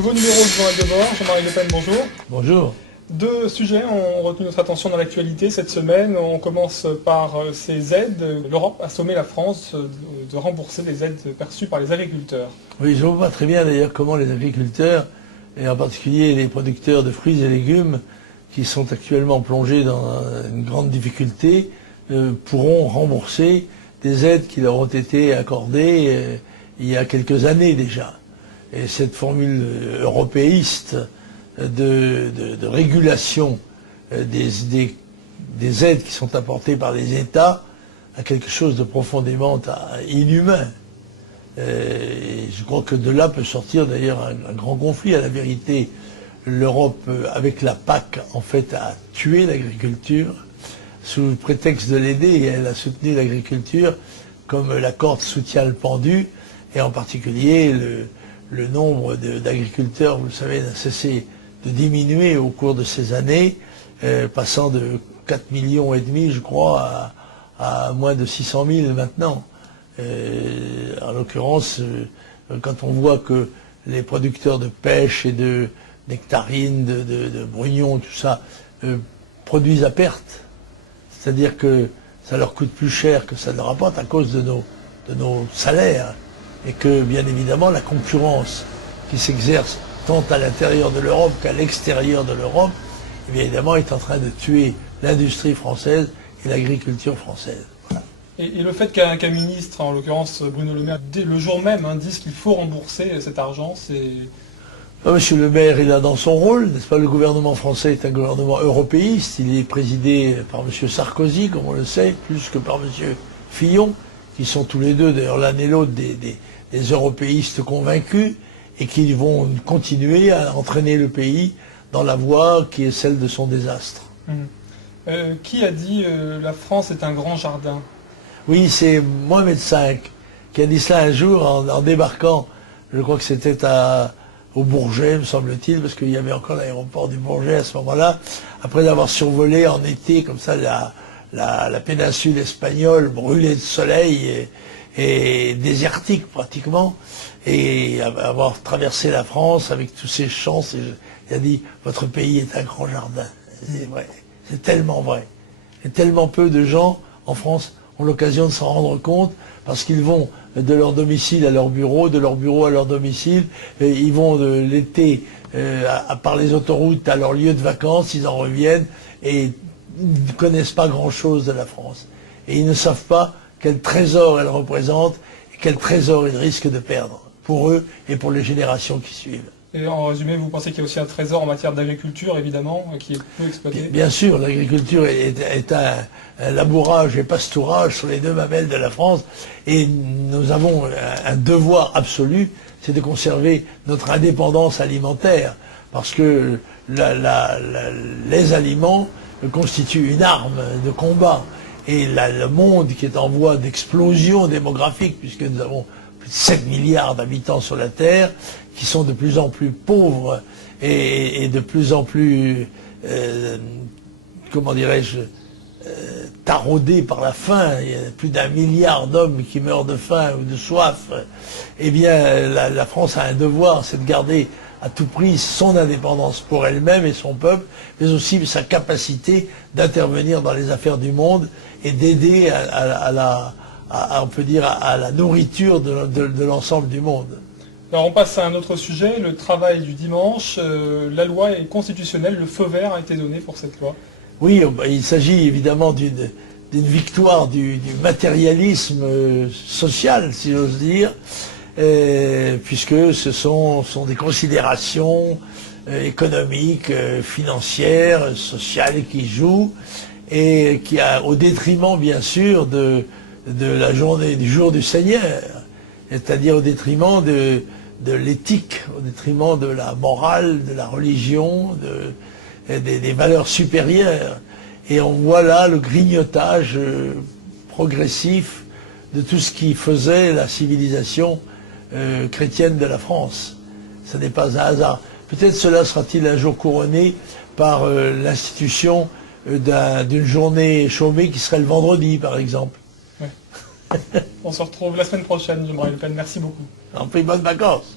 Nouveau numéro du Journal de bord. Jean-Marie Le Pen, bonjour. Bonjour. Deux sujets ont retenu notre attention dans l'actualité cette semaine. On commence par ces aides. L'Europe a sommé la France de rembourser les aides perçues par les agriculteurs. Oui, je ne vois pas très bien d'ailleurs comment les agriculteurs, et en particulier les producteurs de fruits et légumes, qui sont actuellement plongés dans une grande difficulté, pourront rembourser des aides qui leur ont été accordées il y a quelques années déjà. Et cette formule européiste de régulation des aides qui sont apportées par les États a quelque chose de profondément inhumain. Et je crois que de là peut sortir d'ailleurs un grand conflit. À la vérité, l'Europe, avec la PAC, en fait, a tué l'agriculture sous le prétexte de l'aider, et elle a soutenu l'agriculture comme la corde soutient le pendu, et en particulier le nombre d'agriculteurs, vous le savez, n'a cessé de diminuer au cours de ces années, passant de 4,5 millions, je crois, à moins de 600 000 maintenant. En l'occurrence, quand on voit que les producteurs de pêche et de nectarines, de brugnons, tout ça, produisent à perte, c'est-à-dire que ça leur coûte plus cher que ça ne rapporte à cause de nos salaires, et que bien évidemment la concurrence qui s'exerce tant à l'intérieur de l'Europe qu'à l'extérieur de l'Europe, bien évidemment est en train de tuer l'industrie française et l'agriculture française. Voilà. Et le fait qu'un ministre, en l'occurrence Bruno Le Maire, le jour même, dise qu'il faut rembourser cet argent, c'est... Monsieur Le Maire, il a dans son rôle, n'est-ce pas, le gouvernement français est un gouvernement européiste, il est présidé par Monsieur Sarkozy, comme on le sait, plus que par Monsieur Fillon, qui sont tous les deux, d'ailleurs l'un et l'autre, des européistes convaincus, et qui vont continuer à entraîner le pays dans la voie qui est celle de son désastre. Qui a dit la France est un grand jardin? Oui, c'est Mohamed V qui a dit cela un jour en débarquant, je crois que c'était au Bourget, me semble-t-il, parce qu'il y avait encore l'aéroport du Bourget à ce moment-là, après avoir survolé en été comme ça la péninsule espagnole brûlée de soleil et désertique pratiquement, et avoir traversé la France avec tous ses champs. Il a dit « Votre pays est un grand jardin ». C'est vrai, c'est tellement vrai. Et tellement peu de gens en France ont l'occasion de s'en rendre compte, parce qu'ils vont de leur domicile à leur bureau, de leur bureau à leur domicile, et ils vont de l'été par les autoroutes à leur lieu de vacances, ils en reviennent et ils ne connaissent pas grand-chose de la France. Et ils ne savent pas quel trésor elle représente et quel trésor ils risquent de perdre pour eux et pour les générations qui suivent. Et en résumé, vous pensez qu'il y a aussi un trésor en matière d'agriculture, évidemment, qui est peu exploité? Bien sûr, l'agriculture est un labourage et pastourage sur les deux mamelles de la France, et nous avons un devoir absolu, c'est de conserver notre indépendance alimentaire, parce que les aliments constituent une arme de combat, et le monde qui est en voie d'explosion démographique, puisque nous avons plus de 7 milliards d'habitants sur la Terre, qui sont de plus en plus pauvres et de plus en plus, comment dirais-je, taraudés par la faim. Il y a plus d'1 milliard d'hommes qui meurent de faim ou de soif. Eh bien, la France a un devoir, c'est de garder à tout prix son indépendance pour elle-même et son peuple, mais aussi sa capacité d'intervenir dans les affaires du monde et d'aider on peut dire, à la nourriture de l'ensemble du monde. Alors on passe à un autre sujet, le travail du dimanche. La loi est constitutionnelle, le feu vert a été donné pour cette loi. Oui, il s'agit évidemment d'une victoire du matérialisme social, si j'ose dire, puisque ce sont des considérations économiques, financières, sociales qui jouent, et qui au détriment bien sûr de la journée du jour du Seigneur, c'est-à-dire au détriment de l'éthique, au détriment de la morale, de la religion, des valeurs supérieures. Et on voit là le grignotage progressif de tout ce qui faisait la civilisation chrétienne de la France. Ce n'est pas un hasard. Peut-être cela sera-t-il un jour couronné par l'institution d'une journée chômée qui serait le vendredi, par exemple. Ouais. On se retrouve la semaine prochaine, Jean-Marie Le Pen. Merci beaucoup. En plus, bonnes vacances.